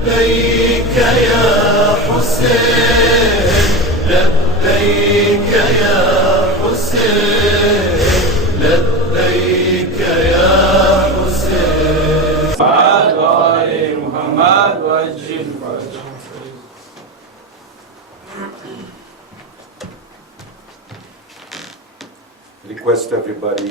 لبيك يا حسين لبيك يا حسين لبيك يا حسين محمد وآل محمد وعجل فرجهم. Request everybody,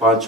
5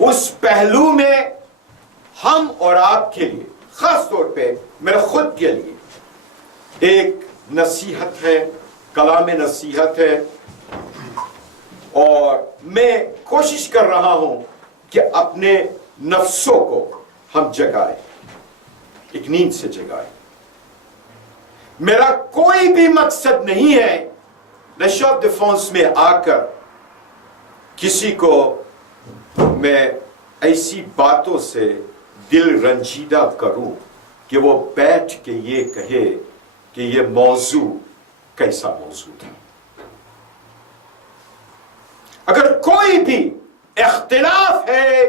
اس پہلو میں ہم اور آپ کے لیے، خاص طور پہ میرے خود کے لیے ایک نصیحت ہے، کلام نصیحت ہے، اور میں کوشش کر رہا ہوں کہ اپنے نفسوں کو ہم جگائیں، ایک نیند سے جگائیں۔ میرا کوئی بھی مقصد نہیں ہے لیش آف ڈیفense میں آ کر کسی کو میں ایسی باتوں سے دل رنجیدہ کروں کہ وہ بیٹھ کے یہ کہے کہ یہ موضوع کیسا موضوع تھا۔ اگر کوئی بھی اختلاف ہے،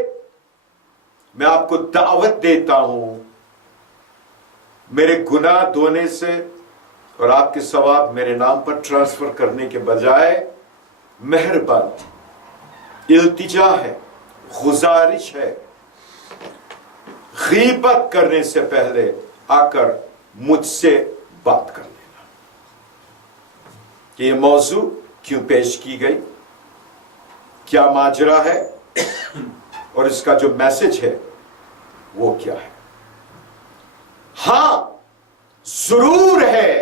میں آپ کو دعوت دیتا ہوں میرے گناہ دھونے سے اور آپ کے ثواب میرے نام پر ٹرانسفر کرنے کے بجائے مہربانی التجا ہے، گزارش ہے، غیبت کرنے سے پہلے آ کر مجھ سے بات کر لینا کہ یہ موضوع کیوں پیش کی گئی، کیا ماجرا ہے، اور اس کا جو میسج ہے وہ کیا ہے۔ ہاں ضرور ہے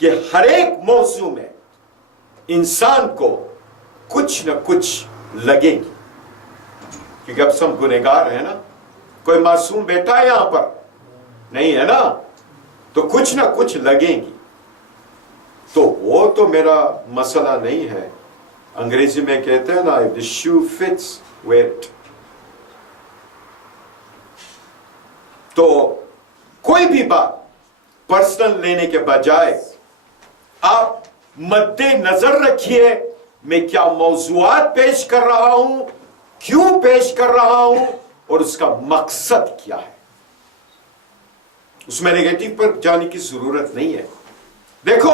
کہ ہر ایک موضوع میں انسان کو کچھ نہ کچھ لگے گی، کیونکہ اب سب گنہگار ہیں نا، کوئی معصوم بیٹا ہے یہاں پر نہیں ہے نا، تو کچھ نہ کچھ لگیں گی۔ تو وہ تو میرا مسئلہ نہیں ہے، انگریزی میں کہتے ہیں نا if the shoe fits wear it۔ تو کوئی بھی بات پرسنل لینے کے بجائے آپ مد نظر رکھیے میں کیا موضوعات پیش کر رہا ہوں، کیوں پیش کر رہا ہوں، اور اس کا مقصد کیا ہے۔ اس میں نیگیٹو پر جانے کی ضرورت نہیں ہے۔ دیکھو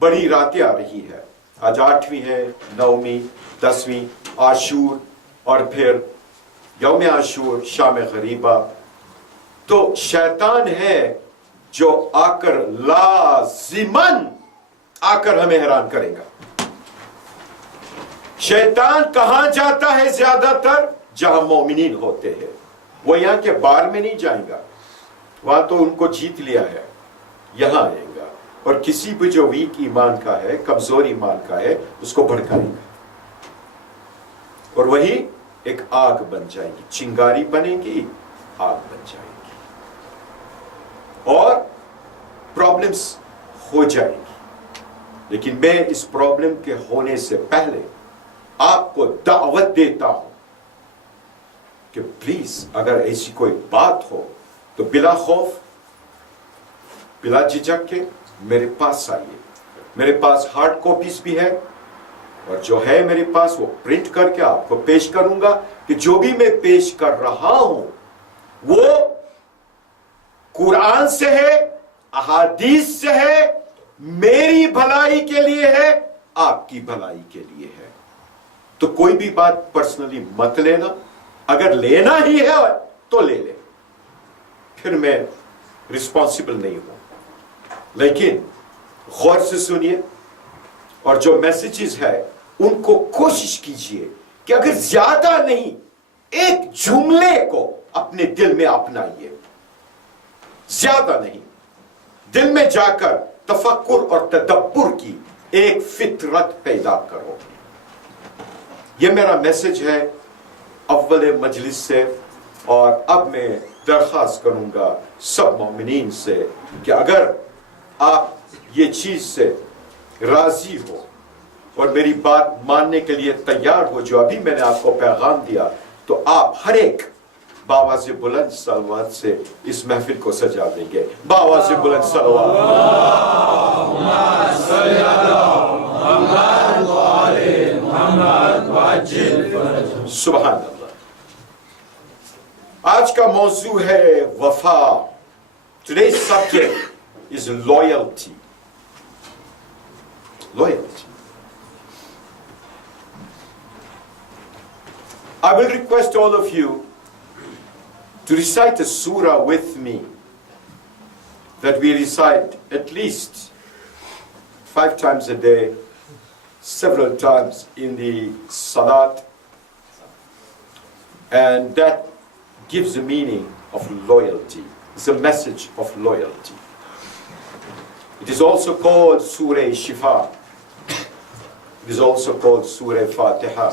بڑی راتیں آ رہی ہے، آج 8ویں ہے، 9ویں، 10ویں، عاشور، اور پھر یوم عاشور، شام غریبہ۔ تو شیطان ہے جو آ کر لازماً آ کر ہمیں حیران کرے گا۔ شیطان کہاں جاتا ہے زیادہ تر؟ جہاں مومنین ہوتے ہیں، وہ یہاں کے بار میں نہیں جائیں گا، وہاں تو ان کو جیت لیا ہے، یہاں آئے گا، اور کسی بھی جو ویک ایمان کا ہے، کمزور ایمان کا ہے، اس کو بھڑکائے گا، اور وہی ایک آگ بن جائے گی، چنگاری بنے گی، آگ بن جائے گی، اور پرابلمز ہو جائے گی۔ لیکن میں اس پرابلم کے ہونے سے پہلے آپ کو دعوت دیتا ہوں کہ پلیز اگر ایسی کوئی بات ہو تو بلا خوف، بلا جھجک کے میرے پاس آئیے۔ میرے پاس ہارڈ کاپیز بھی ہے، اور جو ہے میرے پاس وہ پرنٹ کر کے آپ کو پیش کروں گا کہ جو بھی میں پیش کر رہا ہوں وہ قرآن سے ہے، احادیث سے ہے، میری بھلائی کے لیے ہے، آپ کی بھلائی کے لیے ہے۔ تو کوئی بھی بات پرسنلی مت لینا، اگر لینا ہی ہے تو لے لے، پھر میں رسپانسبل نہیں ہوں، لیکن غور سے سنیے، اور جو میسیجز ہے ان کو کوشش کیجئے کہ اگر زیادہ نہیں ایک جملے کو اپنے دل میں اپنائیے، زیادہ نہیں، دل میں جا کر تفکر اور تدبر کی ایک فطرت پیدا کرو۔ یہ میرا میسج ہے اول مجلس سے، اور اب میں درخواست کروں گا سب مومنین سے کہ اگر آپ یہ چیز سے راضی ہو اور میری بات ماننے کے لیے تیار ہو، جو ابھی میں نے آپ کو پیغام دیا، تو آپ ہر ایک باواز بلند صلوات سے اس محفل کو سجا دیں گے۔ باواز بلند صلوات۔ سبحان اللہ۔ آج کا موضوع ہے وفا۔ Today's subject is loyalty. Loyalty. I will request all of you to recite a surah with me, that we recite at least 5 times a day, several times in the salat, And that gives the meaning of loyalty. It's a message of loyalty. It is also called Surah Shifa. It is also called Surah Fatiha.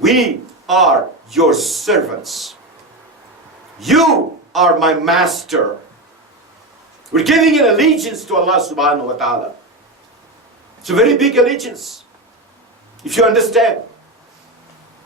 We are your servants. You are my master. We're giving an allegiance to Allah subhanahu wa ta'ala. It's a very big allegiance, if you understand.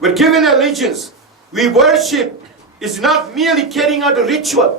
We're given allegiance. We worship is not merely carrying out a ritual.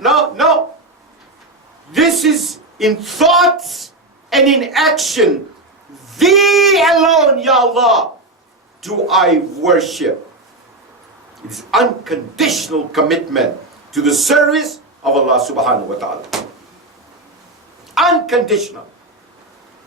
No. This is in thoughts and in action. Thee alone, Ya Allah, do I worship. It is unconditional commitment to the service of Allah subhanahu wa ta'ala. Unconditional.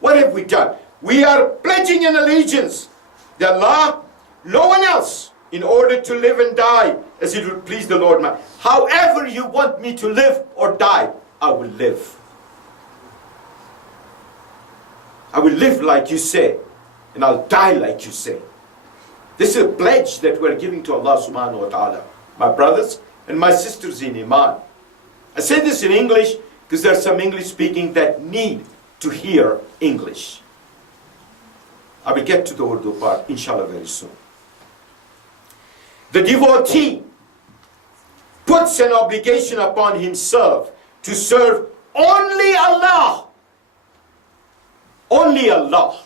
What have we done? We are pledging an allegiance that Allah, no one else, in order to live and die as it would please the Lord. However you want me to live or die, I will live. I will live like you say, and I'll die like you say. This is a pledge that we're giving to Allah subhanahu wa ta'ala. My brothers and my sisters in Iman. I say this in English because there are some English speaking that need to hear English. I will get to the Urdu part, inshallah, very soon. The devotee puts an obligation upon himself to serve only Allah. Only Allah.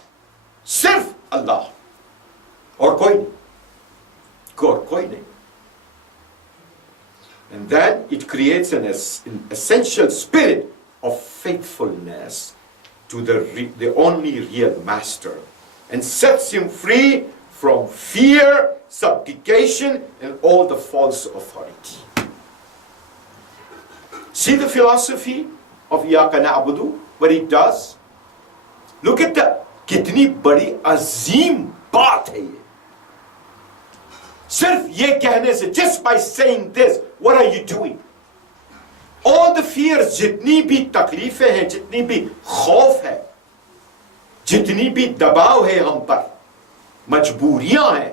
Sirf Allah. Or koi nahi. Or koi nahi. And then it creates an essential spirit of faithfulness to the only real master, and sets him free from fear, subjugation, and all the false authority. See the philosophy of Iyaka Na'budu, what it does? Look at the kitni badi azim baat hai ye. Sirf ye kehne se, just by saying this, what are you doing? All the fears, jitni bhi takleefein hai, jitni bhi khauf hai, jitni bhi dabaw hai hum par, majbooriyan hai,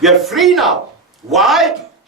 We are free now. Why?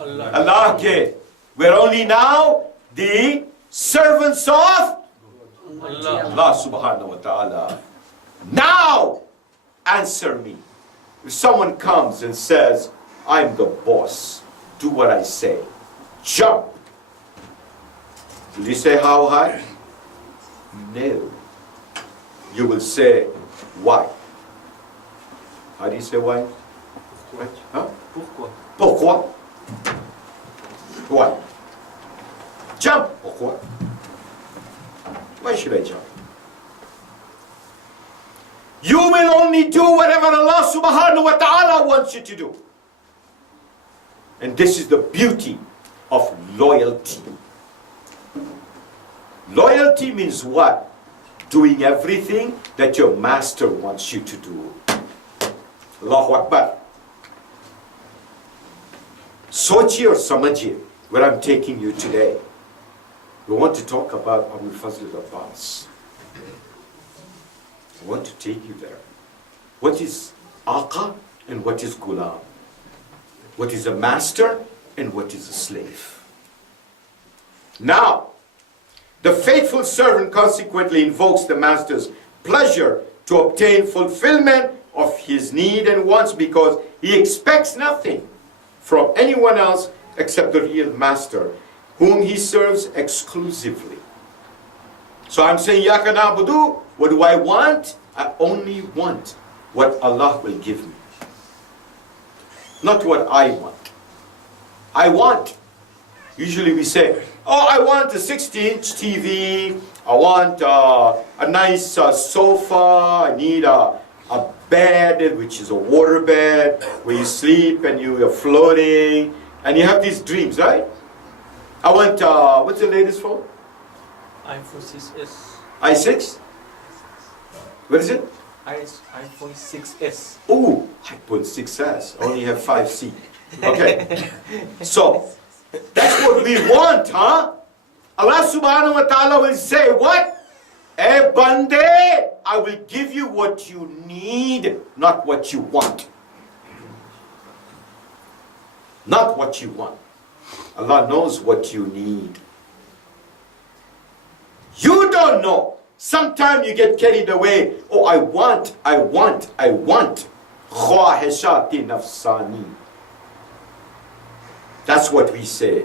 Allah ke. We're only now the servants of Allah subhanahu wa ta'ala. Now answer me. If someone comes and says, I'm the boss, do what I say, jump. Will you say how high? No. You will say, why? How do you say why? Huh? Pourquoi? Why? Jump. Pourquoi? Why should I jump? You will only do whatever Allah subhanahu wa ta'ala wants you to do. And this is the beauty of loyalty. Loyalty means what? Doing everything that your master wants you to do. Allahu Akbar. Sochiye aur samajiye where I'm taking you today. We want to talk about Abul Fazl Abbas. I want to take you there. What is Aqa and what is Ghulam? What is a master and what is a slave? Now, the faithful servant consequently invokes the master's pleasure to obtain fulfillment of his need and wants, because he expects nothing from anyone else except the real master, whom he serves exclusively. So I'm saying, Ya Na'budu, what do I want? I only want what Allah will give me, not what I want. I want. Usually we say, oh, I want a 60-inch TV, I want a nice sofa, I need a bed, which is a water bed, where you sleep and you are floating, and you have these dreams, right? I want, what's the latest phone? iPhone 6s. i6? What is it? iPhone 6s. Oh, iPhone 6s, only have 5C. Okay, so, that's what we want, huh? Allah subhanahu wa ta'ala will say, what? Eh, bande, I will give you what you need, not what you want. Not what you want. Allah knows what you need. You don't know. Sometimes you get carried away. Oh, I want. Khwahishati nafsani. That's what we say.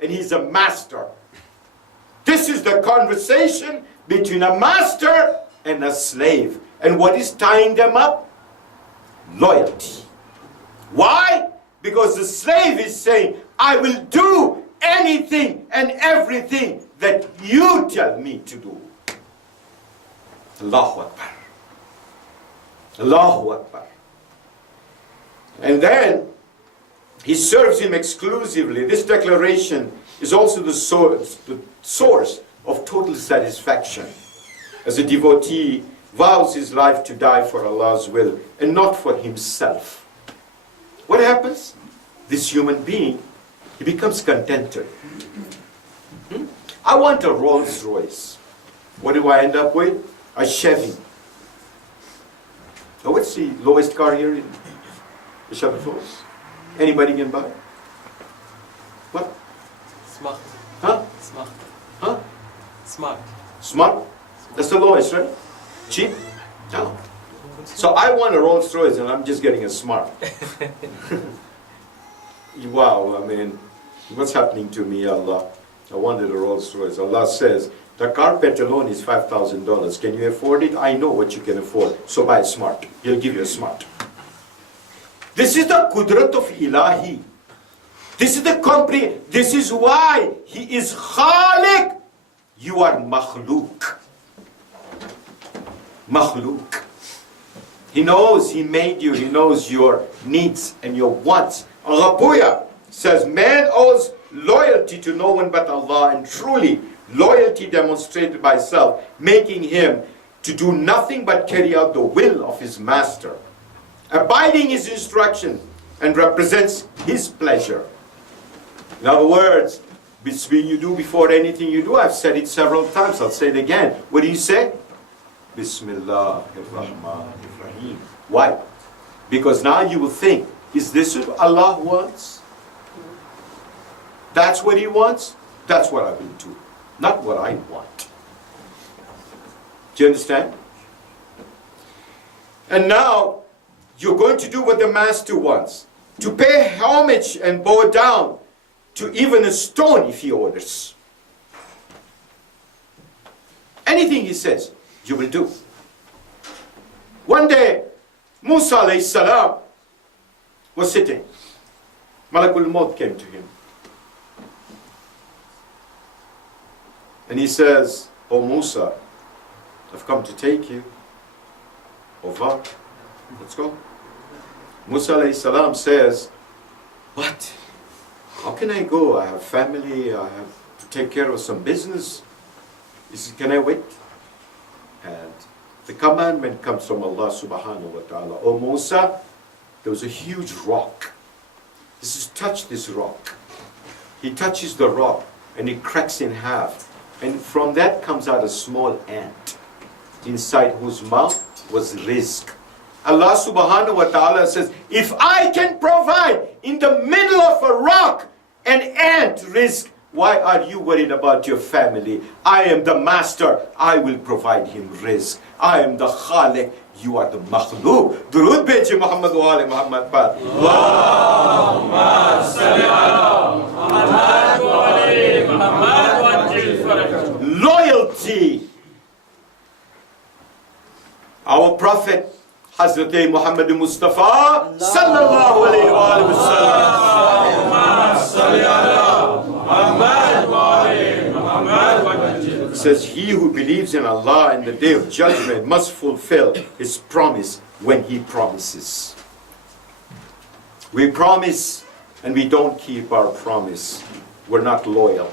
and he's a master. This is the conversation between a master and a slave. And what is tying them up? Loyalty. Why? Because the slave is saying, I will do anything and everything that you tell me to do. Allahu Akbar. Allahu Akbar. And then he serves him exclusively. This declaration is also the source of total satisfaction. As a devotee vows his life to die for Allah's will and not for himself. what happens? This human being, he becomes contented. I want a Rolls Royce. What do I end up with? A Chevy. Now what's the lowest car here in Bishop Falls? Anybody can buy? What? Smart. Huh? Smart. Huh? Smart. Smart? That's the lowest, right? Cheap? No. So I want a Rolls Royce and I'm just getting a Smart. Wow, I mean, what's happening to me, Allah? I wanted a Rolls Royce. Allah says, the carpet alone is $5,000. Can you afford it? I know what you can afford. So buy a Smart. He'll give you a Smart. This is the Qudrat of Ilahi. This is the comprehend. This is why He is Khaliq. You are Makhluk. Makhluk. He knows He made you. He knows your needs and your wants. Al-Ghabuya says, man owes loyalty to no one but Allah, and truly loyalty demonstrated by self, making him to do nothing but carry out the will of his master, abiding his instruction, and represents his pleasure. In other words, you do before anything you do. I've said it several times. I'll say it again. What do you say? Bismillahirrahmanirrahim. Why? Because now you will think, is this what Allah wants? That's what He wants? That's what I will do. Not what I want. Do you understand? And now, you're going to do what the Master wants. To pay homage and bow down to even a stone if He orders. Anything He says, you will do. One day, Musa alayhi salam was sitting. Malakul Maut came to him. And he says, "O Musa, I've come to take you." Over. Let's go. Musa alayhi salam says, "What? How can I go? I have family, I have to take care of some business." He says, "Can I wait?" And the commandment comes from Allah subhanahu wa ta'ala. "O Musa, there was a huge rock." He says, "Touch this rock." He touches the rock and it cracks in half. And from that comes out a small ant, inside whose mouth was rizq. Allah subhanahu wa ta'ala says, if I can provide in the middle of a rock an ant rizq, why are you worried about your family? I am the Master. I will provide him rizq. I am the Khaliq. You are the Makhluk. Durud beji Muhammad wa ali Muhammad par. Allahumma salli ala Muhammad wa ali Muhammad wa ajil faraj. Loyalty. Our Prophet Hazrat Muhammad Mustafa sallallahu alayhi wa sallam. Allahumma salli ala Muhammad wa ali Muhammad wa ajil. Says, he who believes in Allah and the day of judgment must fulfill his promise when he promises. We promise and we don't keep our promise. We're not loyal.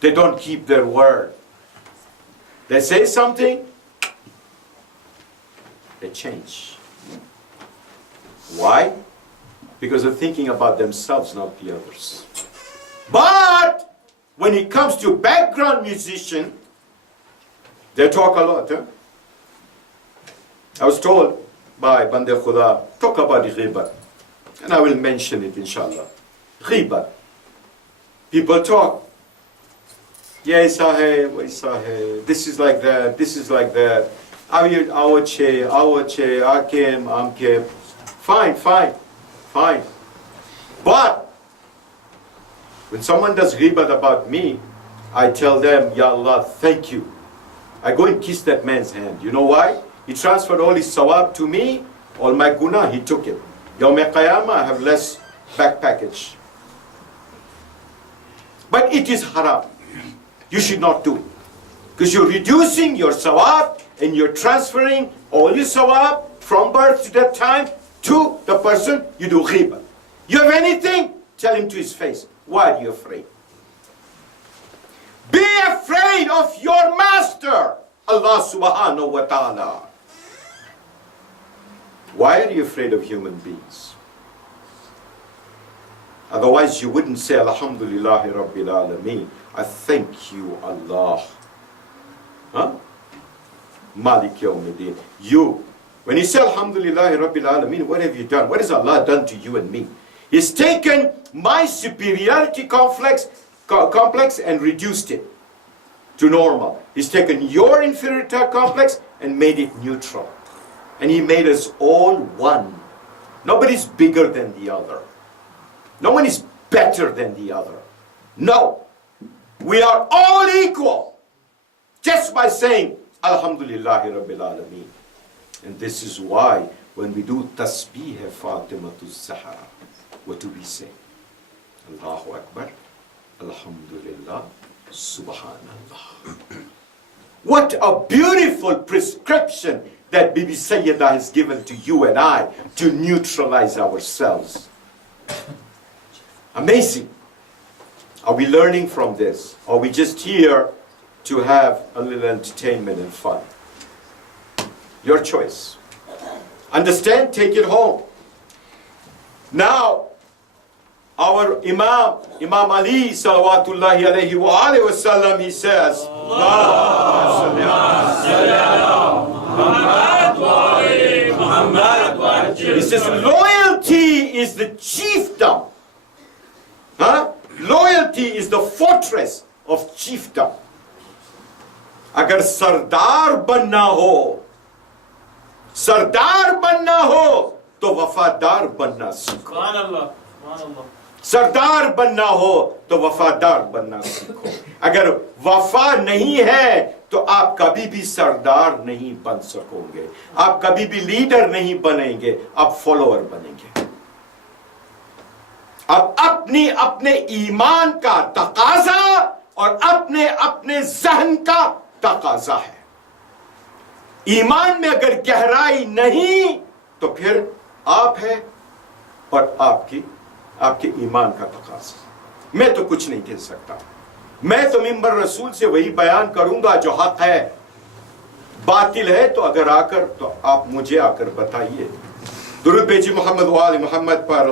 They don't keep their word. They say something, they change. Why? Because they're thinking about themselves, not the others. But when it comes to background musician, they talk a lot. Huh? I was told by Bandeh Khuda, talk about ghibat. And I will mention it, inshallah. Ghibat. People talk. Yeah, aisa hai, waisa hai. This is like that, this is like that. Awache, akem, amke. Fine, fine, fine. But when someone does ghibat about me, I tell them, Ya Allah, thank you. I go and kiss that man's hand. You know why? He transferred all his sawab to me, all my guna, he took it. Yawm Qiyamah, I have less back package. But it is haram. You should not do it. Because you're reducing your sawab and you're transferring all your sawab from birth to that time to the person you do ghibah. You have anything? Tell him to his face, why are you afraid? Be afraid of your master, Allah subhanahu wa ta'ala. Why are you afraid of human beings? Otherwise you wouldn't say, Alhamdulillahi Rabbil Alameen. I thank you, Allah. Huh? Malik Yawmiddin. You, when you say Alhamdulillahi Rabbil Alameen, what have you done? What has Allah done to you and me? He's taken my superiority complex and reduced it to normal. He's taken your inferiority complex and made it neutral. And he made us all one. Nobody's bigger than the other. No one is better than the other. No. We are all equal. Just by saying, Alhamdulillahi Rabbil Alameen. And this is why when we do Tasbih Fatimatul Zahra, what do we say? Allahu Akbar, Alhamdulillah, Subhanallah. What a beautiful prescription that Bibi Sayyidah has given to you and I to neutralize ourselves. Amazing. Are we learning from this? Or are we just here to have a little entertainment and fun? Your choice. Understand? Take it home. Now, our Imam Ali salawatullahi alayhi wa alayhi wa sallam, he says, he says, loyalty is the chiefdom. Huh? Loyalty is the fortress of chiefdom. Agar sardar banna ho, to wafadar banna sikho. Subhanallah. Subhanallah. سردار بننا ہو تو وفادار بننا سیکھو. اگر وفا نہیں ہے تو آپ کبھی بھی سردار نہیں بن سکو گے. آپ کبھی بھی لیڈر نہیں بنیں گے. آپ فالوور بنیں گے. اب اپنے ایمان کا تقاضا اور اپنے ذہن کا تقاضا ہے. ایمان میں اگر گہرائی نہیں تو پھر آپ ہے اور آپ کے ایمان کا تقاضا. میں تو کچھ نہیں کہہ سکتا. میں تو منبر رسول سے وہی بیان کروں گا جو حق ہے. باطل ہے تو اگر تو آپ مجھے آ کر بتائیے. درود بھیجی محمد و آل محمد پر.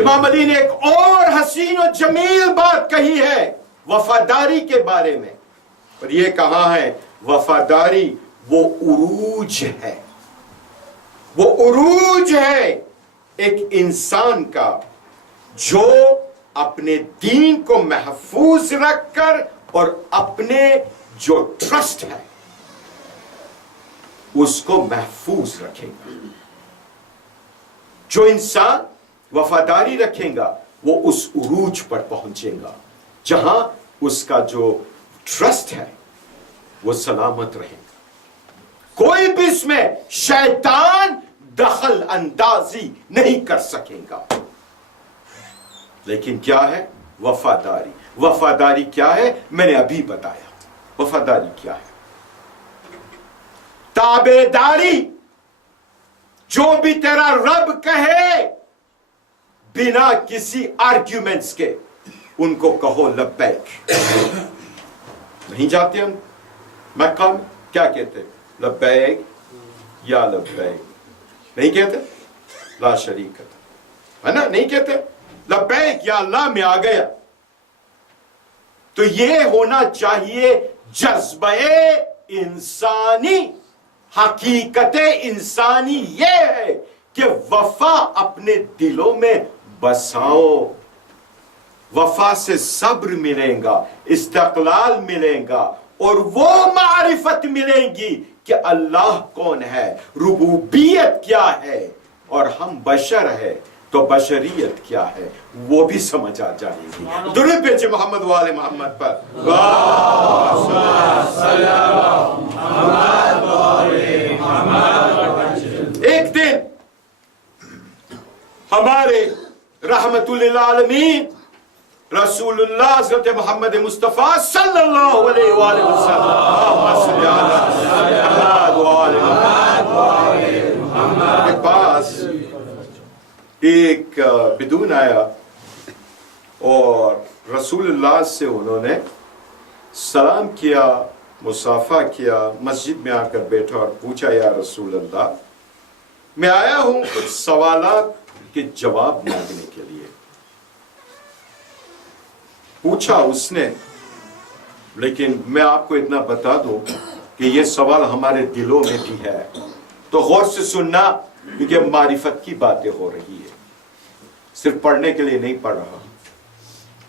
امام علی نے ایک اور حسین و جمیل بات کہی ہے وفاداری کے بارے میں. اور یہ کہاں ہے؟ وفاداری وہ عروج ہے. وہ عروج ہے ایک انسان کا جو اپنے دین کو محفوظ رکھ کر اور اپنے جو ٹرسٹ ہے اس کو محفوظ رکھے گا. جو انسان وفاداری رکھے گا وہ اس عروج پر پہنچے گا جہاں اس کا جو ٹرسٹ ہے وہ سلامت رہے گا. کوئی بھی اس میں شیطان دخل اندازی نہیں کر سکے گا. لیکن کیا ہے؟ وفاداری. وفاداری کیا ہے؟ میں نے ابھی بتایا. وفاداری کیا ہے؟ تابعداری. جو بھی تیرا رب کہے بنا کسی آرگیومنٹس کے ان کو کہو لبیک. نہیں جاتے ہم مکہ میں کیا کہتے ہیں؟ لبیک یا لبیک. نہیں کہتے لا شریک ہے نا. نہیں کہتے لبیک یا اللہ میں آ گیا. تو یہ ہونا چاہیے جذبہ انسانی. حقیقت انسانی یہ ہے کہ وفا اپنے دلوں میں بساؤ. وفا سے صبر ملے گا, استقلال ملے گا اور وہ معرفت ملے گی کہ اللہ کون ہے, ربوبیت کیا ہے اور ہم بشر ہے تو بشریت کیا ہے وہ بھی سمجھ آ جائے گی. درود بھیجے محمد و آل محمد پر. ایک دن ہمارے رحمت للعالمین رسول اللہ حضرت محمد مصطفیٰ صلی اللہ علیہ وآلہ وسلم ایک بدون آیا اور رسول اللہ سے انہوں نے سلام کیا، مصافحہ کیا، مسجد میں آ کر بیٹھا اور پوچھا یا رسول اللہ میں آیا ہوں کچھ سوالات کے جواب مانگنے کے لیے. پوچھا اس نے، لیکن میں آپ کو اتنا بتا دوں کہ یہ سوال ہمارے دلوں میں بھی ہے، تو غور سے سننا کیونکہ معرفت کی باتیں ہو رہی ہے، صرف پڑھنے کے لیے نہیں پڑھ رہا،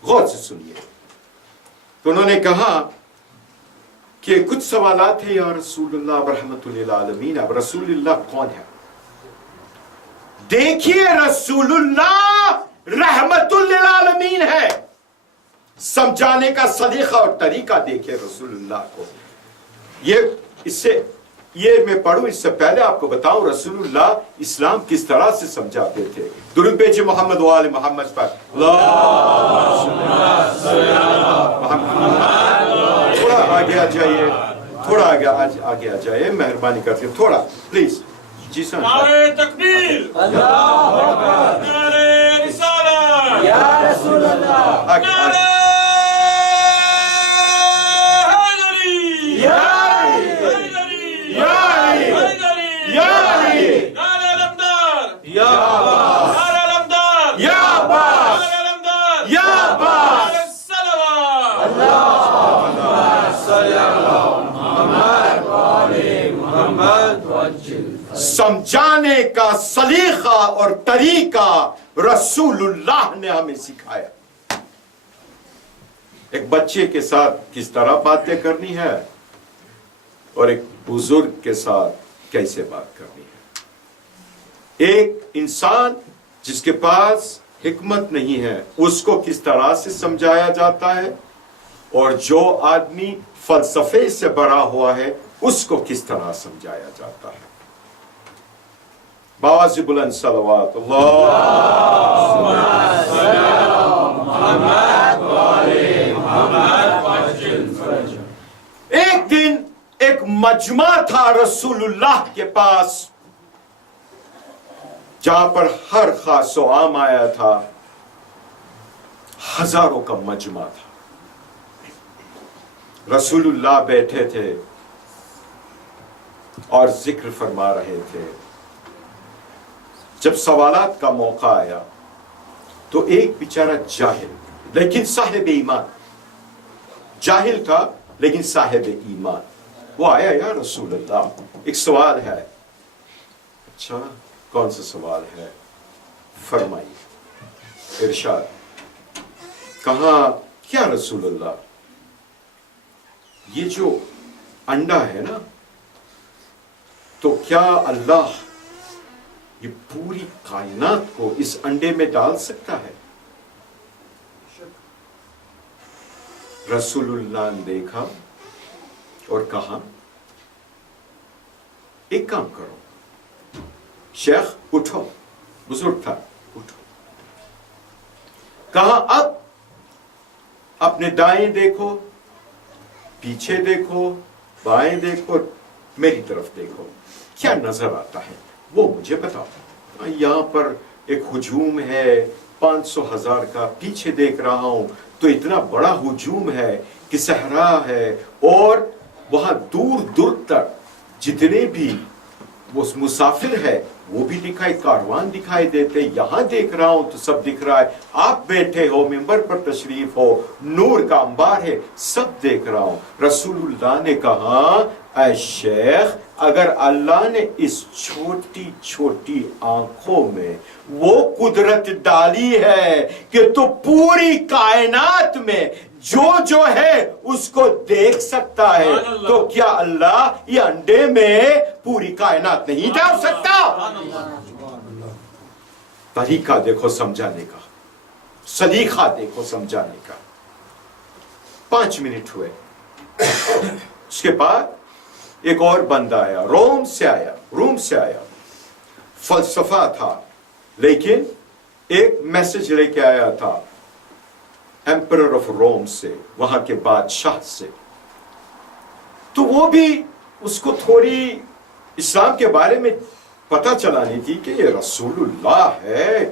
غور سے سنیے. تو انہوں نے کہا کہ کچھ سوالات ہیں یا رسول اللہ رحمت للعالمین. اب رسول اللہ کون ہے؟ دیکھیے رسول اللہ رحمت للعالمین ہے. سمجھانے کا سلیقہ اور طریقہ دیکھیے رسول اللہ کو. یہ میں پڑھوں اس سے پہلے آپ کو بتاؤں رسول اللہ اسلام کس طرح سے سمجھاتے تھے. درود بھیجئے محمد و آل محمد پر. تھوڑا آگے آ جائیے، تھوڑا آگے آ جائیے، مہربانی کرتے تھوڑا پلیز. جی سر. نعرہ تکبیر، نعرہ رسالہ، یا رسول اللہ، نعرہ حیدری، یا حیدری، یا حیدری، یا علی، نعرہ علمدار، یا عباس، نعرہ علمدار، یا عباس، نعرہ علمدار، یا عباس، نعرہ الصلوات، اللہم صلی علی محمد و آل محمد. سمجھانے کا سلیقہ اور طریقہ رسول اللہ نے ہمیں سکھایا. ایک بچے کے ساتھ کس طرح باتیں کرنی ہے اور ایک بزرگ کے ساتھ کیسے بات کرنی ہے. ایک انسان جس کے پاس حکمت نہیں ہے اس کو کس طرح سے سمجھایا جاتا ہے، اور جو آدمی فلسفے سے بڑا ہوا ہے اس کو کس طرح سمجھایا جاتا ہے. باواز بلند صلوات ایک دن ایک مجمع تھا رسول اللہ کے پاس جہاں پر ہر خاص و عام آیا تھا. ہزاروں کا مجمع تھا. رسول اللہ بیٹھے تھے اور ذکر فرما رہے تھے. جب سوالات کا موقع آیا تو ایک بیچارہ جاہل لیکن صاحب ایمان، جاہل تھا لیکن صاحب ایمان، وہ آیا یا رسول اللہ ایک سوال ہے. اچھا کون سا سوال ہے؟ فرمائیے. ارشاد. کہا کیا رسول اللہ یہ جو انڈا ہے نا تو کیا اللہ یہ پوری کائنات کو اس انڈے میں ڈال سکتا ہے؟ رسول اللہ نے دیکھا اور کہا ایک کام کرو شیخ اٹھو، بزرگ تھا، اٹھو. کہا اب اپنے دائیں دیکھو، پیچھے دیکھو، بائیں دیکھو، میری طرف دیکھو، کیا نظر آتا ہے وہ مجھے بتاؤ. یہاں پر ایک ہجوم ہے 500,000 کا، پیچھے دیکھ رہا ہوں تو اتنا بڑا ہجوم ہے کہ صحرا ہے، اور وہاں دور دور تک جتنے بھی وہ مسافر ہے وہ بھی دکھائی، کاروان دکھائی دیتے. یہاں دیکھ رہا ہوں تو سب دکھ رہا ہے، آپ بیٹھے ہو، ممبر پر تشریف ہو، نور کا انبار ہے، سب دیکھ رہا ہوں. رسول اللہ نے کہا اے شیخ اگر اللہ نے اس چھوٹی چھوٹی آنکھوں میں وہ قدرت ڈالی ہے کہ تو پوری کائنات میں جو ہے اس کو دیکھ سکتا ہے، تو کیا اللہ یہ انڈے میں پوری کائنات نہیں ڈال سکتا؟ طریقہ دیکھو سمجھانے کا، سلیقہ دیکھو سمجھانے کا. 5 منٹ ہوئے. اس کے بعد ایک اور بندہ آیا، روم سے آیا، فلسفہ تھا لیکن ایک میسج لے کے آیا تھا ایمپرر آف روم سے، وہاں کے بادشاہ سے. تو وہ بھی اس کو تھوڑی اسلام کے بارے میں پتہ چلانی تھی کہ یہ رسول اللہ ہے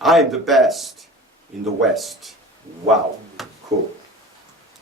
I am the best in the West. Wow, cool.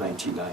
99।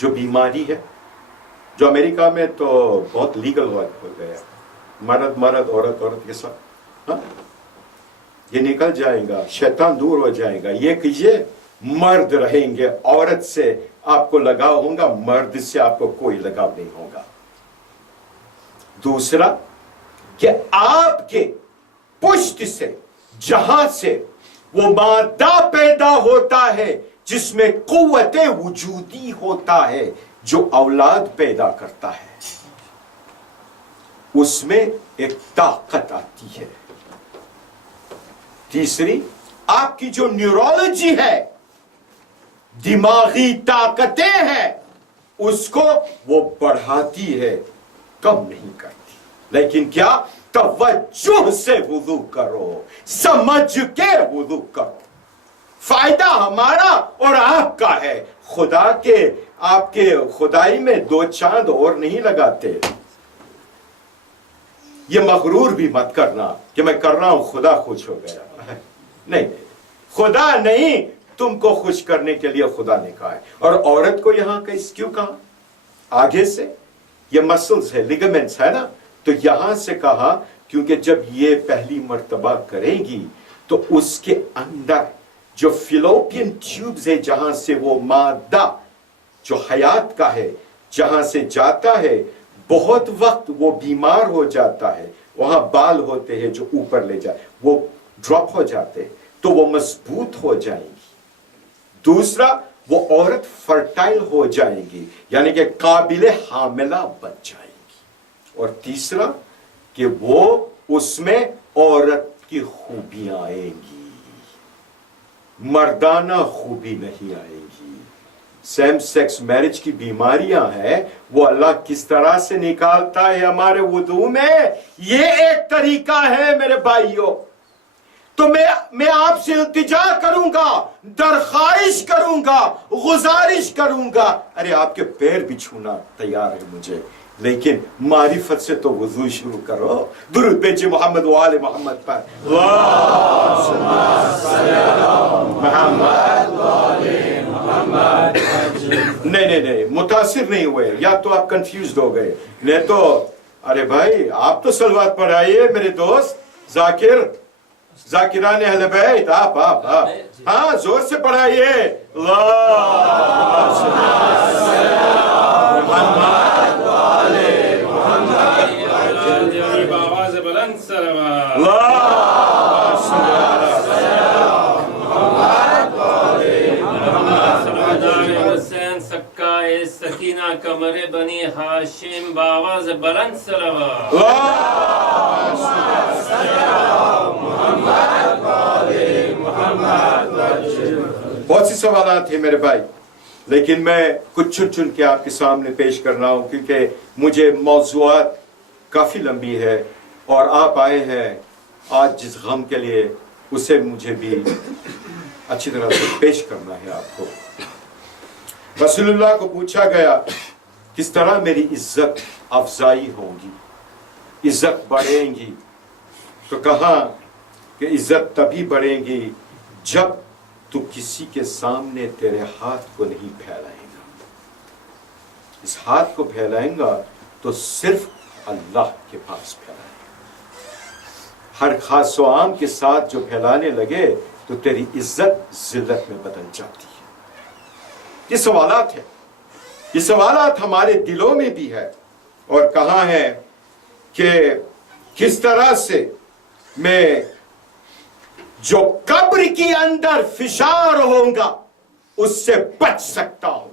جو بیماری ہے، جو امریکہ میں تو بہت لیگل ہو گیا، مرد مرد عورت عورت کے ساتھ، ہاں یہ نکل جائے گا، شیطان دور ہو جائے گا. یہ کیجئے، مرد رہیں گے، عورت سے آپ کو لگاؤ ہوگا، مرد سے آپ کو کوئی لگاؤ نہیں ہوگا. دوسرا کہ آپ کے پشت سے جہاں سے وہ مادہ پیدا ہوتا ہے جس میں قوت وجودی ہوتا ہے جو اولاد پیدا کرتا ہے، اس میں ایک طاقت آتی ہے. تیسری آپ کی جو نیورولوجی ہے، دماغی طاقتیں ہیں، اس کو وہ بڑھاتی ہے، کم نہیں کرتی. لیکن کیا؟ توجہ سے وضو کرو، سمجھ کے وضو کرو. فائدہ ہمارا اور آپ کا ہے. خدا کے آپ کے خدائی میں دو چاند اور نہیں لگاتے. یہ مغرور بھی مت کرنا کہ میں کر رہا ہوں خدا خوش ہو گیا. نہیں، خدا نہیں، تم کو خوش کرنے کے لیے خدا نے کہا ہے. اور عورت کو یہاں کیوں کہا؟ آگے سے یہ مسلز ہے، لیگمنٹس ہے نا، تو یہاں سے کہا کیونکہ جب یہ پہلی مرتبہ کرے گی تو اس کے اندر جو فیلوپین ٹیوبز ہے، جہاں سے وہ مادہ جو حیات کا ہے جہاں سے جاتا ہے، بہت وقت وہ بیمار ہو جاتا ہے، وہاں بال ہوتے ہیں جو اوپر لے جائے، وہ ڈراپ ہو جاتے ہیں تو وہ مضبوط ہو جائیں گی. دوسرا وہ عورت فرٹائل ہو جائے گی، یعنی کہ قابل حاملہ بن جائے گی. اور تیسرا کہ وہ اس میں عورت کی خوبیاں آئیں گی، مردانہ خوبی نہیں آئے گی. سیم سیکس میرج کی بیماریاں ہیں، وہ اللہ کس طرح سے نکالتا ہے ہمارے وضو میں. یہ ایک طریقہ ہے میرے بھائیوں. تو میں آپ سے التجا کروں گا، درخواست کروں گا، گزارش کروں گا. ارے آپ کے پیر بھی چھونا تیار ہے مجھے، لیکن معرفت سے تو وضو شروع کرو. درود بھیجے محمد و آل محمد پر. نہیں، متاثر نہیں ہوئے، یا تو آپ کنفیوزڈ ہو گئے، نہیں تو ارے بھائی آپ تو صلوات پڑھائیے میرے دوست ذاکران اہل بیت. آپ ہاں زور سے پڑھائیے. سکینہ کمر بنی ہاشم باواز بلند صلوات. بہت سی سوالات ہیں میرے بھائی، لیکن میں کچھ چن کے آپ کے سامنے پیش کر رہا ہوں کیونکہ مجھے موضوعات کافی لمبی ہے اور آپ آئے ہیں آج جس غم کے لیے، اسے مجھے بھی اچھی طرح سے پیش کرنا ہے آپ کو. رسول اللہ کو پوچھا گیا کس طرح میری عزت افزائی ہوگی، عزت بڑھیں گی، تو کہا کہ عزت تبھی بڑھے گی جب تو کسی کے سامنے تیرے ہاتھ کو نہیں پھیلائے گا. اس ہاتھ کو پھیلائیں گا تو صرف اللہ کے پاس پھیلائے گا. ہر خاص و عام کے ساتھ جو پھیلانے لگے تو تیری عزت ذلت میں بدل جاتی ہے. یہ سوالات ہیں، یہ سوالات ہمارے دلوں میں بھی ہے. اور کہاں ہے کہ کس طرح سے میں جو قبر کے اندر فشار ہوں گا اس سے بچ سکتا ہوں.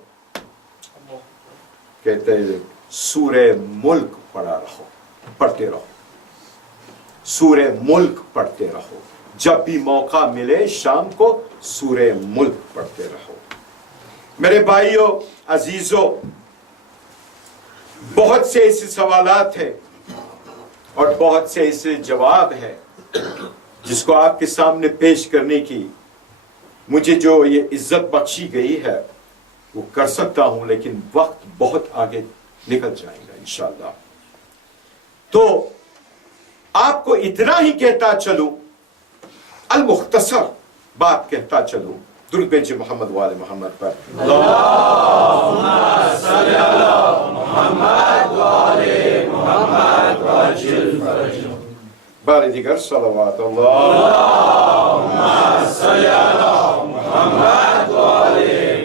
کہتے ہیں سورہ ملک پڑھتے رہو، سورہ ملک پڑھتے رہو. جب بھی موقع ملے شام کو سورہ ملک پڑھتے رہو. میرے بھائیوں عزیزوں، بہت سے ایسے سوالات ہیں اور بہت سے ایسے جواب ہیں جس کو آپ کے سامنے پیش کرنے کی مجھے جو یہ عزت بخشی گئی ہے وہ کر سکتا ہوں، لیکن وقت بہت آگے نکل جائے گا انشاءاللہ. تو آپ کو اتنا ہی کہتا چلوں، المختصر بات کہتا چلوں. درود بھیجے محمد و آل محمد پر. بار دیگر صلوات اللهم صل علی محمد و آل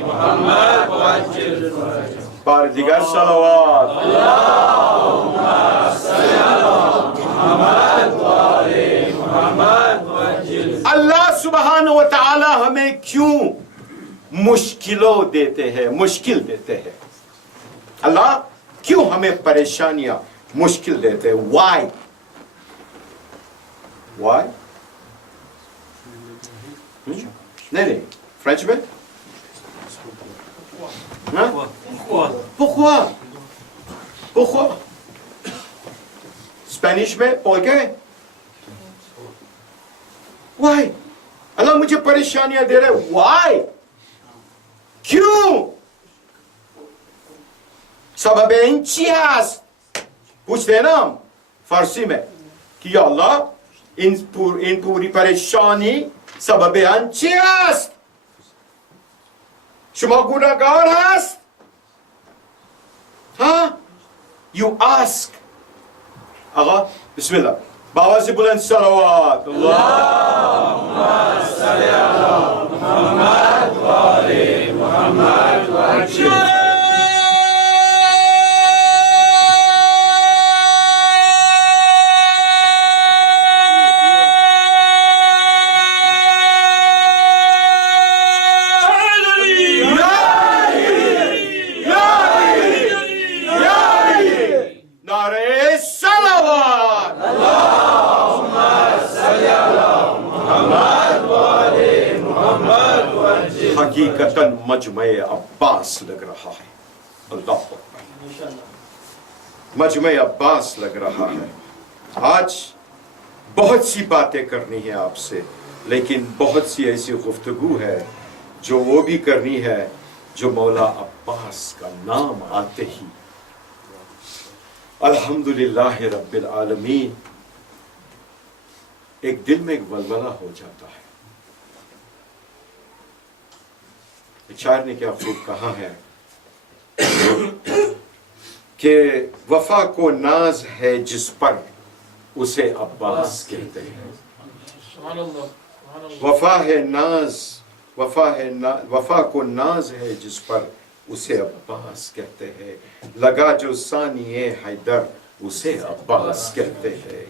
محمد وعجل فرجهم. بار دیگر صلوات اللهم صل علی محمد و آل محمد وعجل. اللہ سبحانہ و تعالی ہمیں کیوں مشکلوں دیتے ہیں، مشکل دیتے ہیں؟ اللہ کیوں ہمیں پریشانیاں مشکل دیتے ہیں؟ وائی؟ Why? نہیں فرینچ میں pourquoi اسپینش میں پول کے why اللہ مجھے پریشانیاں دے رہے why کیوں سبب این چی هست پوچھتے ہیں نا ہم فارسی میں کہ یا اللہ این پوری پریشانی سبب آن چی است؟ شما گناهگار هست؟ ها؟ You ask. آقا بسم الله با آواز بلند صلوات اللهم صل علی محمد و آل محمد و عجل. حقیقتاً مجمع عباس لگ رہا ہے. اللہ اکبر، مجمع عباس لگ رہا ہے. آج بہت سی باتیں کرنی ہیں آپ سے، لیکن بہت سی ایسی گفتگو ہے جو وہ بھی کرنی ہے جو مولا عباس کا نام آتے ہی الحمدللہ رب العالمین ایک دل میں ایک ولولہ ہو جاتا ہے. شاعر نے کیا خوب کہا ہے کہ وفا کو ناز ہے جس پر اسے عباس کہتے ہیں. وفا کو ناز ہے جس پر اسے عباس کہتے ہیں. لگا جو ثانی حیدر اسے عباس کہتے ہیں.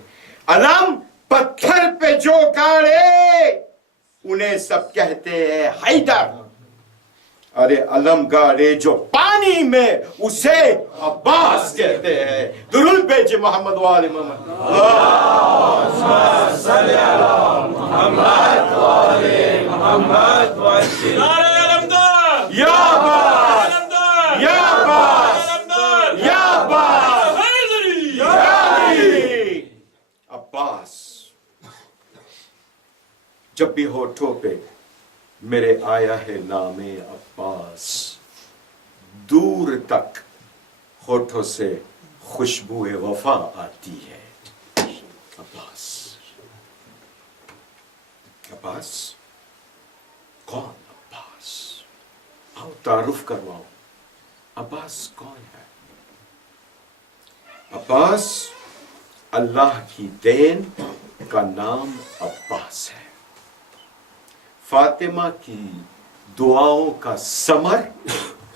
علم پتھر پہ جو گاڑے انہیں سب کہتے ہیں حیدر. ارے علم گاڑے جو پانی میں اسے عباس کہتے ہیں. درود بھیجے محمد وآل محمد. اللہم صل علی محمد وآل محمد وعجل. نعرہ علمدار یا عباس یا عباس یا عباس یا علی. عباس جب بھی ہونٹوں پہ میرے آیا ہے نام عباس، دور تک ہونٹوں سے خوشبو وفا آتی ہے. عباس عباس کون؟ عباس آؤ تعارف کرواؤں. عباس کون ہے؟ عباس اللہ کی دین کا نام عباس ہے. فاطمہ کی دعاؤں کا ثمر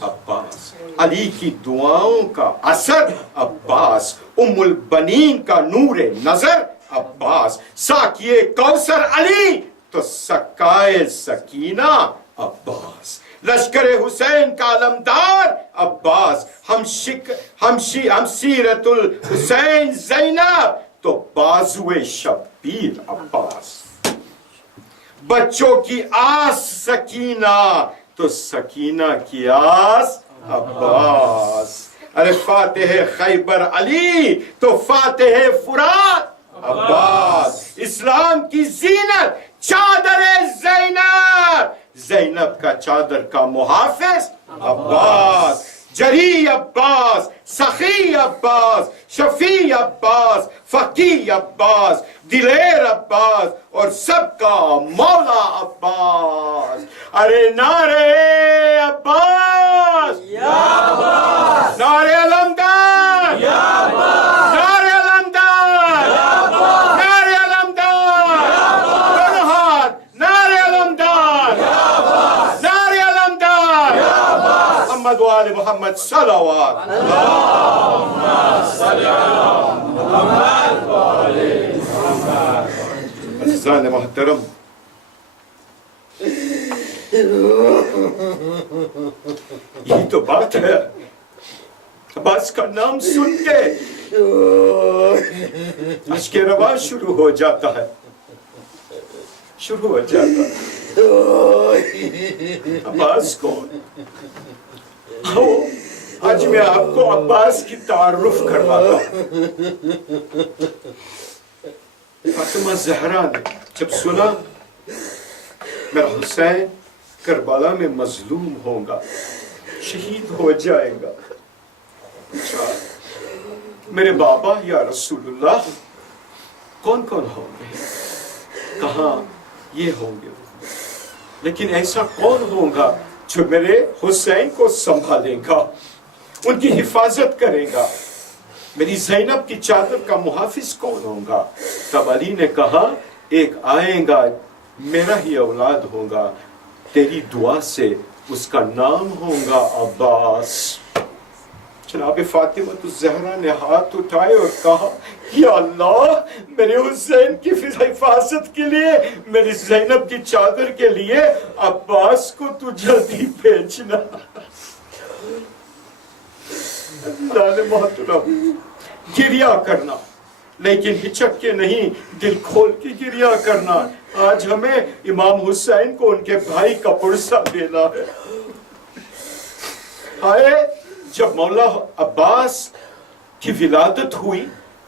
عباس، علی کی دعاؤں کا اثر عباس، ام البنین کا نور نظر عباس، ساقیے کوثر علی تو سقائے سکینہ عباس، لشکر حسین کا علمدار عباس، ہم سیرت الحسین زینب تو بازو شبیر عباس، بچوں کی آس سکینہ تو سکینہ کی آس عباس. ارے فاتح خیبر علی تو فاتح فرات عباس، اسلام کی زینت چادر زینب، زینب کا چادر کا محافظ عباس، جری عباس، سخی عباس، شفیع عباس، فقی عباس، دلیر عباس اور سب کا مولا عباس. ارے نعرے عباس یا عباس محمد و آل محمد صلوات. عزیزان محترم، یہی تو بات ہے. عباس کا نام سنتے اشک رواں شروع ہو جاتا ہے. عباس کون؟ آج میں آپ کو عباس کی تعارف کرواتا ہوں. فاطمہ زہرا نے جب سنا میرا حسین کربلا میں مظلوم ہوگا، شہید ہو جائے گا، میرے بابا یا رسول اللہ کون کون ہوں گے؟ کہاں یہ ہوں گے، لیکن ایسا کون ہوگا جو میرے حسین کو سنبھالے گا، ان کی حفاظت کرے گا؟ میری زینب کی چادر کا محافظ کون ہوگا؟ تب علی نے کہا ایک آئے گا، میرا ہی اولاد ہوگا، تیری دعا سے اس کا نام ہوگا عباس. جناب فاطمہ الزہرا نے ہاتھ اٹھائے اور کہا یا اللہ، میرے حسین کی حفاظت کے لیے، میری زینب کی چادر کے لیے عباس کو تو جلدی بھیجنا. اللہ نے محترم گریہ کرنا، لیکن ہچک کے نہیں، دل کھول کے گریہ کرنا. آج ہمیں امام حسین کو ان کے بھائی کا پرسہ دینا ہے. آئے جب مولا عباس کی ولادت ہوئی،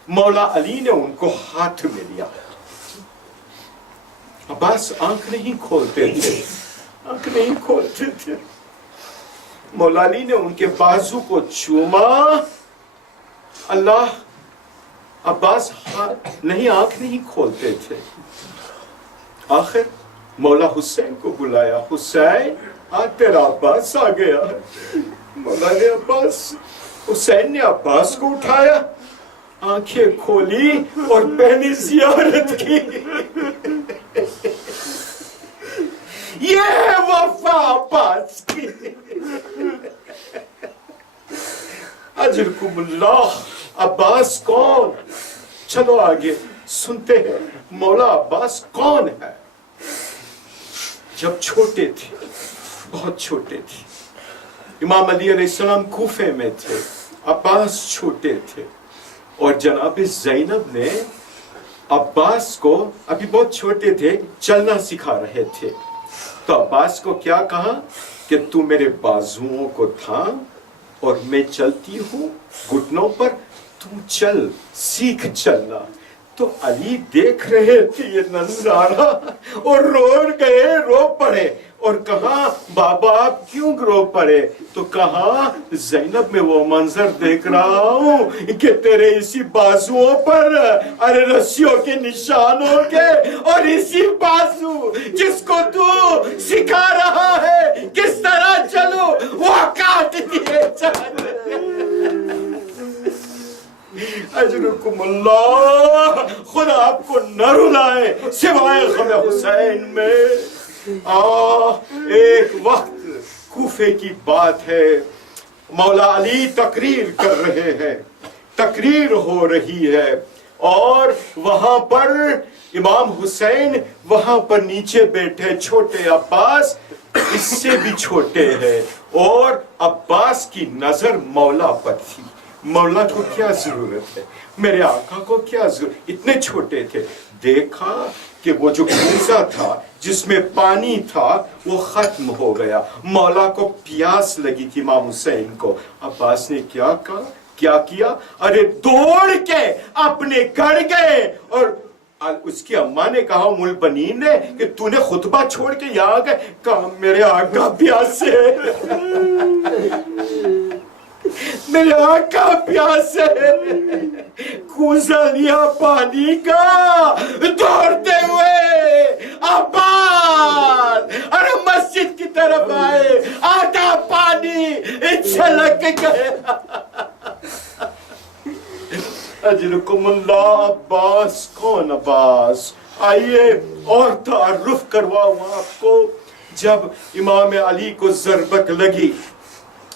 مولا علی نے ان کو ہاتھ میں لیا. عباس آنکھ نہیں کھولتے تھے. مولا علی نے ان کے بازو کو چوما. اللہ، عباس آنکھ نہیں کھولتے تھے. آخر مولا حسین کو بلایا، حسین آج تیرا عباس آ گیا. مولا نے حسین نے عباس کو اٹھایا، آنکھیں کھولی اور پہلی زیارت کی. یہ وفا عباس کی. اجرکم اللہ. عباس کون؟ چلو آگے سنتے ہیں مولا عباس کون ہے. جب چھوٹے تھے، بہت چھوٹے تھے، امام علی علیہ السلام کوفے میں تھے، عباس چھوٹے تھے، اور جناب زینب نے عباس کو، ابھی بہت چھوٹے تھے، چلنا سکھا رہے تھے. تو عباس کو کیا کہا کہ تو میرے بازوؤں کو تھام اور میں چلتی ہوں گھٹنوں پر، تم چل، سیکھ چلنا. تو علی دیکھ رہے تھے یہ نظارہ اور رو پڑے اور کہا بابا آپ کیوں رو پڑے؟ تو کہا زینب میں وہ منظر دیکھ رہا ہوں کہ تیرے اسی بازوؤں پر ارے رسیوں کے نشان ہو گئے، اور اسی بازو جس کو تو سکھا رہا ہے کس طرح چلو وہ کاٹ دیے جاتے. اجرکم اللہ. خدا آپ کو نہ رلائے سوائے غم حسین میں. ایک وقت کوفے کی بات ہے، مولا علی تقریر کر رہے ہیں، تقریر ہو رہی ہے، اور وہاں پر امام حسین وہاں پر نیچے بیٹھے، چھوٹے عباس اس سے بھی چھوٹے ہیں، اور عباس کی نظر مولا پر تھی. مولا کو کیا ضرورت ہے، میرے آقا کو کیا ضرورت، اتنے چھوٹے تھے. دیکھا کہ وہ جو کوزہ تھا جس میں پانی تھا وہ ختم ہو گیا. مولا کو پیاس لگی تھی امام حسین کو. عباس نے کیا کہا، کیا کیا؟ ارے دوڑ کے اپنے گھر گئے، اور اس کی اماں نے کہا ام البنین نے کہ تو نے خطبہ چھوڑ کے یہاں گئے. کہا میرے آقا پیاسے، میرے آقا پیاسے. کوزہ لیا پانی کا، دوڑتے ہوئے عباس ارے مسجد کی طرف آئے، آدھا پانی چھلک گیا. اجرکم اللہ. عباس کون؟ عباس آئیے اور تعارف کرواؤں آپ کو. جب امام علی کو ضربت لگی،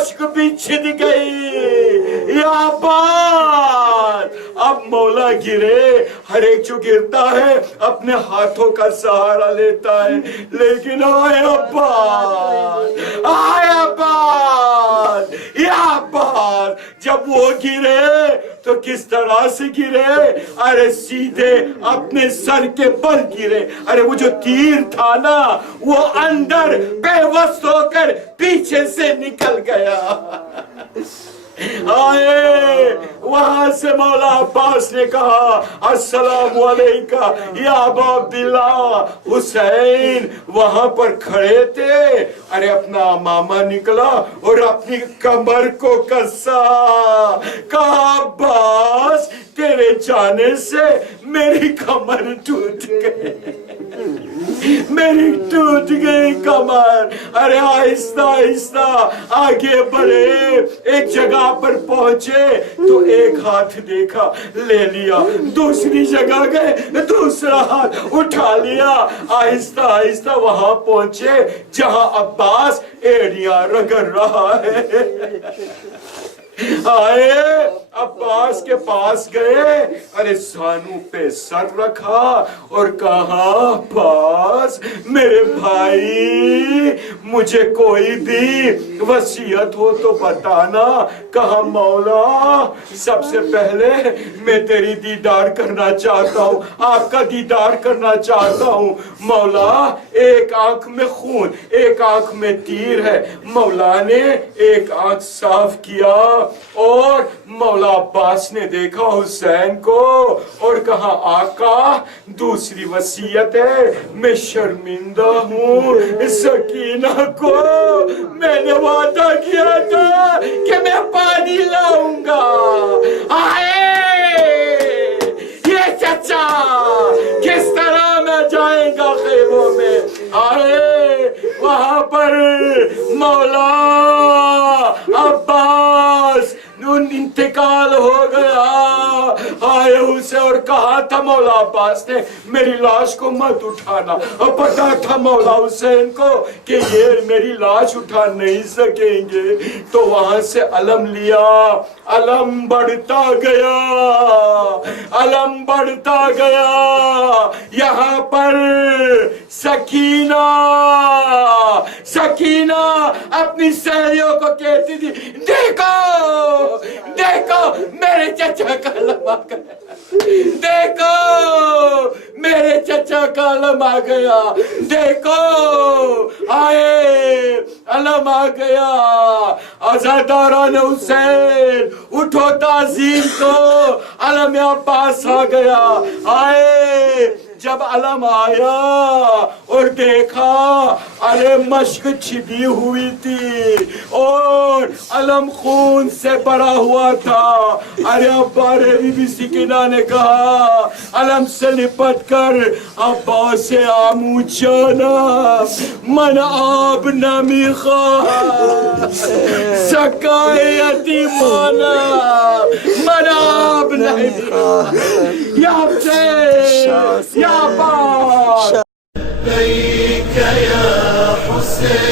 مشق بھی چھد گئی یا عباس. اب مولا گرے, ہر ایک جو گرتا ہے اپنے ہاتھوں کا سہارا لیتا ہے, لیکن آئے عباس, آئے عباس, یا عباس. جب وہ گرے تو کس طرح سے گرے؟ ارے سیدھے اپنے سر کے بل گرے. ارے وہ جو تیر تھا نا وہ اندر بے وس ہو کر پیچھے سے نکل گیا. آئے وہاں سے مولا عباس نے کہا السلام علیکہ یا ابا عبداللہ. حسین وہاں پر کھڑے تھے. ارے اپنا امامہ نکلا اور اپنی کمر کو کسا, کہا عباس تیرے جانے سے میری کمر ٹوٹ گئی, میری ٹوٹ گئی کمر. ارے آہستہ آہستہ آگے بڑھے, ایک جگہ پر پہنچے تو ایک ہاتھ دیکھا, لے لیا. دوسری جگہ گئے, دوسرا ہاتھ اٹھا لیا. آہستہ آہستہ وہاں پہنچے جہاں عباس ایڑیاں رگڑ رہا ہے. آئے عباس کے پاس گئے, ارے سانو پہ سر رکھا اور کہا عباس میرے بھائی مجھے کوئی بھی وصیت ہو تو بتانا. کہا مولا سب سے پہلے میں تیری دیدار کرنا چاہتا ہوں, آپ کا دیدار کرنا چاہتا ہوں. مولا ایک آنکھ میں خون, ایک آنکھ میں تیر ہے. مولا نے ایک آنکھ صاف کیا اور مولا عباس نے دیکھا حسین کو اور کہا آقا دوسری وصیت ہے, میں شرمندہ ہوں. سکینہ کو میں نے وعدہ کیا تھا کہ میں پانی لاؤں گا. آئے یہ چچا کس طرح میں جائیں گا خیموں میں. آئے وہاں پر مولا عباس انتقال ہو گیا. آئے اسے اور کہا تھا مولا عباس نے میری لاش کو مت اٹھانا, اور پتا تھا مولا حسین کو کہ یہ میری لاش اٹھا نہیں سکیں گے. تو وہاں سے علم لیا, علم بڑھتا گیا, علم بڑھتا گیا. یہاں پر سکینہ سکینہ اپنی سہیلیوں کو کہتی تھی دیکھو دیکھو میرے چچا کا علم آ گیا, دیکھو میرے چچا کا علم آ گیا, دیکھو آئے علم آ گیا. عزاداران حسین اٹھو تعظیم کو, علم عباس آ گیا. آئے جب علم آیا اور دیکھا ارے مشق چھپی ہوئی تھی اور علم خون سے بھرا ہوا تھا. ارے ابارے بی سکینہ نے کہا علم سے لپٹ کر عباس سے آمو جانا من آب نمی خواہ سکائے یتیمانا من آب نمی خواہ. یا حسین یا عباس لبيك يا حسين